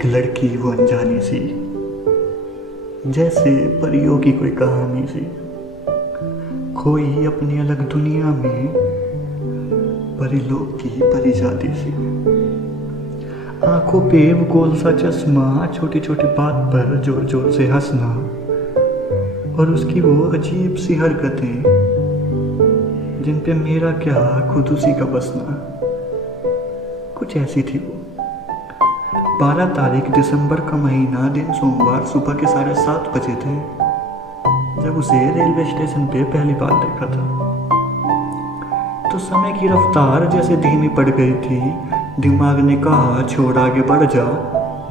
एक लड़की वो अनजानी सी, जैसे परियों की कोई कहानी सी, कोई अपनी अलग दुनिया में परिलोक की परिजाती सी। आंखों पे वो गोल सा चश्मा, छोटी छोटी बात पर जोर जोर से हंसना, और उसकी वो अजीब सी हरकतें जिन पे मेरा क्या खुद उसी का बसना। कुछ ऐसी थी वो। 12 तारीख दिसंबर का महीना, दिन सोमवार, सुबह के 7:30 बजे थे जब उसे रेलवे स्टेशन पे पहली बार देखा था। तो समय की रफ्तार जैसे धीमी पड़ गई थी। दिमाग ने कहा छोड़ आगे बढ़ जा,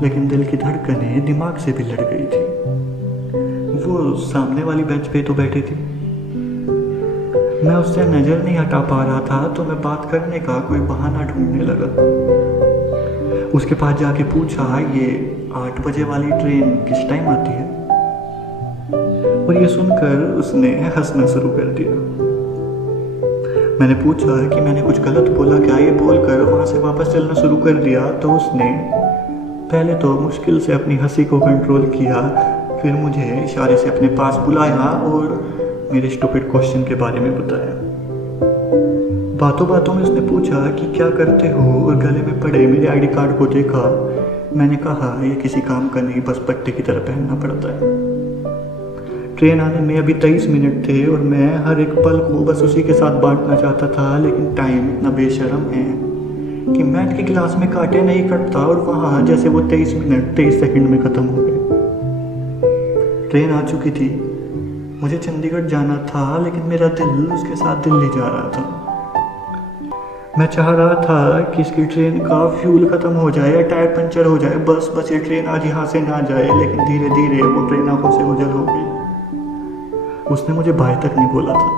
लेकिन दिल की धड़कनें दिमाग से भी लड़ गई थी। वो सामने वाली बेंच पे तो बैठी थी। मैं उससे नजर नहीं हटा पा रहा था, तो मैं बात करने का कोई बहाना ढूंढने लगा। उसके पास जाके पूछा, ये 8 बजे वाली ट्रेन किस टाइम आती है? और ये सुनकर उसने हंसना शुरू कर दिया। मैंने पूछा कि मैंने कुछ गलत बोला क्या? ये बोलकर वहां से वापस चलना शुरू कर दिया। तो उसने पहले तो मुश्किल से अपनी हंसी को कंट्रोल किया, फिर मुझे इशारे से अपने पास बुलाया और मेरे स्टूपिड क्वेश्चन के बारे में बताया। बातों बातों में उसने पूछा कि क्या करते हो, और गले में पड़े मेरे आईडी कार्ड को देखा। मैंने कहा ये किसी काम का नहीं, बस पट्टे की तरह पहनना पड़ता है। ट्रेन आने में अभी 23 मिनट थे और मैं हर एक पल को बस उसी के साथ बांटना चाहता था, लेकिन टाइम इतना बेशर्म है कि मैथ की क्लास में कांटे नहीं कटता, और वहाँ जैसे वो 23 मिनट 23 सेकंड में ख़त्म हो गए। ट्रेन आ चुकी थी। मुझे चंडीगढ़ जाना था, लेकिन मेरा दिल उसके साथ दिल्ली जा रहा था। मैं चाह रहा था कि इसकी ट्रेन का फ्यूल ख़त्म हो जाए या टायर पंचर हो जाए, बस ये ट्रेन आज यहाँ से ना जाए। लेकिन धीरे धीरे वो ट्रेन आंखों से ओझल हो गई। उसने मुझे बाय तक नहीं बोला था,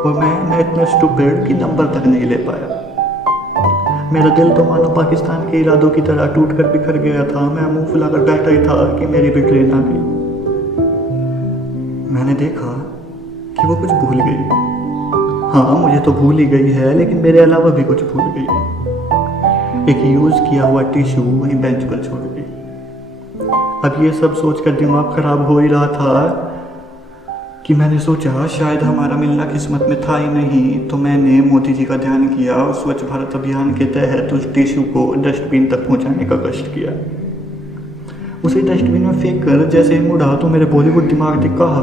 और मैं इतना स्टूपिड कि नंबर तक नहीं ले पाया। मेरा दिल तो मानो पाकिस्तान के इरादों की तरह टूट कर बिखर गया था। मैं मुंह फुलाकर बैठा ही था कि मेरी भी ट्रेन आ गई। मैंने देखा कि वो कुछ भूल गई। हाँ, मुझे तो भूल ही गई है, लेकिन मेरे अलावा भी कुछ भूल गई है। एक यूज़ किया हुआ टिश्यू वहीं बेंच पर छोड़ गई। अब ये सब सोचकर दिमाग खराब हो ही रहा था कि मैंने सोचा शायद हमारा मिलना किस्मत में था ही नहीं। तो मैंने मोदी जी का ध्यान किया और स्वच्छ भारत अभियान के तहत उस टिश्यू को डस्टबिन तक पहुंचाने का कष्ट किया। उसे डस्टबिन में फेंक कर जैसे ही मुड़ा तो मेरे बॉलीवुड दिमाग ने कहा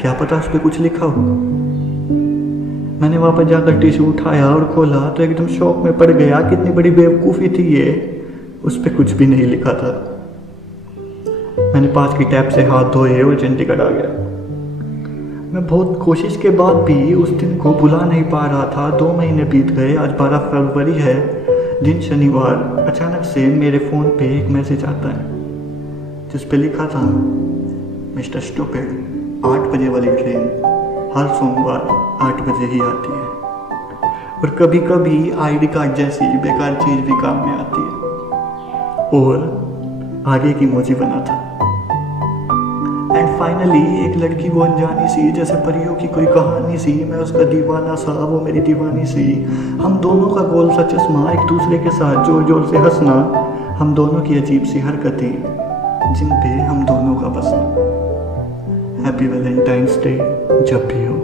क्या पता उस पर कुछ लिखा हो। मैंने वापस जाकर टिश्यू उठाया और खोला तो एकदम शौक में पड़ गया। कितनी बड़ी बेवकूफ़ी थी ये, उस पर कुछ भी नहीं लिखा था। मैंने पास की टैप से हाथ धोए और चंडीगढ़ आ गया। मैं बहुत कोशिश के बाद भी उस दिन को भुला नहीं पा रहा था। 2 महीने बीत गए। आज 12 फरवरी है, दिन शनिवार। अचानक से मेरे फ़ोन पे एक मैसेज आता है जिस पे लिखा था, मिस्टर स्टूपिड, 8 बजे वाली ट्रेन हर सोमवार 8 बजे ही आती है, और कभी कभी आईडी कार्ड जैसी बेकार चीज़ भी काम में आती है। और आगे की इमोजी बना था। एंड फाइनली एक लड़की वो अनजानी सी, जैसे परियों की कोई कहानी सी। मैं उसका दीवाना सा, वो मेरी दीवानी सी। हम दोनों का गोल सा चश्मा, एक दूसरे के साथ जोर जोर से हंसना, हम दोनों की अजीब सी हरकतें जिन पे हम दोनों का बसना। हैप्पी वैलेंटाइंस डे जब भी हो।